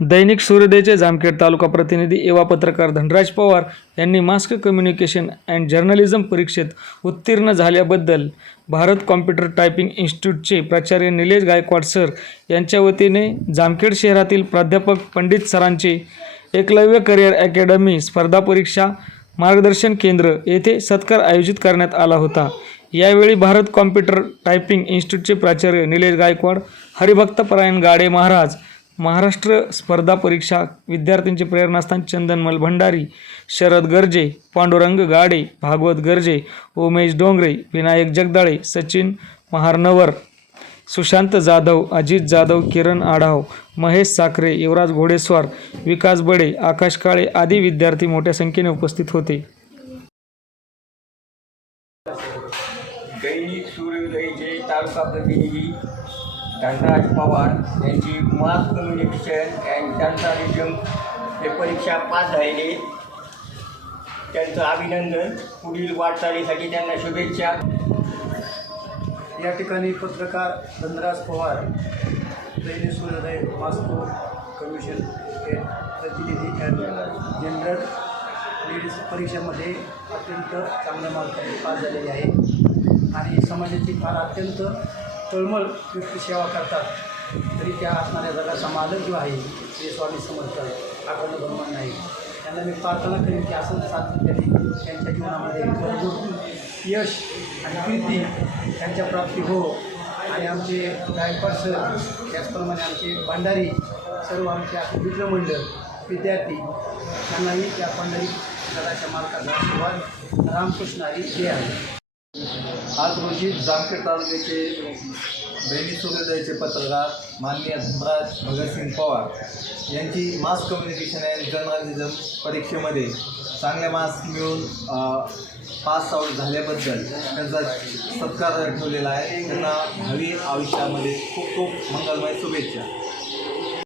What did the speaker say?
दैनिक सूर्योदयचे जामखेड तालुका प्रतिनिधी एवा पत्रकार धनराज पवार यांनी मास कम्युनिकेशन अँड जर्नलिझम परीक्षेत उत्तीर्ण झाल्याबद्दल भारत कॉम्प्युटर टायपिंग इन्स्टिट्यूटचे प्राचार्य निलेश गायकवाड सर यांच्या वतीने जामखेड शहरातील प्राध्यापक पंडित सरांचे एकलव्य करिअर अकॅडमी स्पर्धा परीक्षा मार्गदर्शन केंद्र येथे सत्कार आयोजित करण्यात आला होता। यावेळी भारत कॉम्प्युटर टायपिंग इन्स्टिट्यूटचे प्राचार्य निलेश गायकवाड, हरिभक्तपरायण गाडे महाराज, महाराष्ट्र स्पर्धा परीक्षा विद्यार्थ्यांचे प्रेरणास्थान चंदनमल भंडारी, शरद गर्जे, पांडुरंग गाडे, भागवत गर्जे, उमेश डोंगरे, विनायक जगदाळे, सचिन महारनवर, सुशांत जाधव, अजित जाधव, किरण आढाव, महेश साखरे, युवराज घोडेस्वार, विकास बडे, आकाश काळे आदी विद्यार्थी मोठ्या संख्येने उपस्थित होते। दैनिक सूर्योदयचे तालुका प्रतिनिधी धनराज पवार यांची मास कम्युनिकेशन अँड जर्नलिझम हे परीक्षा पास झालेले, त्यांचं अभिनंदन। पुढील वाटचालीसाठी त्यांना शुभेच्छा। या ठिकाणी पत्रकार धनराज पवार, दैनिक सूर्योदय मास्को कमिशन हे प्रतिनिधी अँड जनरल लेडीज परीक्षेमध्ये अत्यंत चांगल्या मार्काने पास झालेले आहे आणि समाजाची फार अत्यंत तळमळ युक्त सेवा करतात। तरी त्या असणाऱ्या जगा समालक जो आहे ते स्वामी समर्थ अखंड ब्रह्मन नाही, त्यांना मी प्रार्थना करेन की असं सातत्याने त्यांच्या जीवनामध्ये भरपूर यश आणि कीर्ती त्यांच्या प्राप्ती हो। आणि आमचे गायकवाड सर, त्याचप्रमाणे आमचे भंडारी, सर्व आमचे मित्रमंडळ विद्यार्थी त्यांनाही त्या भंडारी गडाच्या मालकाचा आशीर्वाद रामकृष्ण हरी हे आहे। आज रोजी जामखेड तालुक्याचे दैनिक सूर्योदयचे पत्रकार माननीय धनराज भगतसिंग पवार यांची मास कम्युनिकेशन अँड जर्नलिझम परीक्षेमध्ये चांगले मार्क्स मिळून पास आउट झाल्याबद्दल त्यांचा सत्कार ठेवलेला आहे। त्यांना भावी आयुष्यामध्ये खूप खूप मंगलमय शुभेच्छा।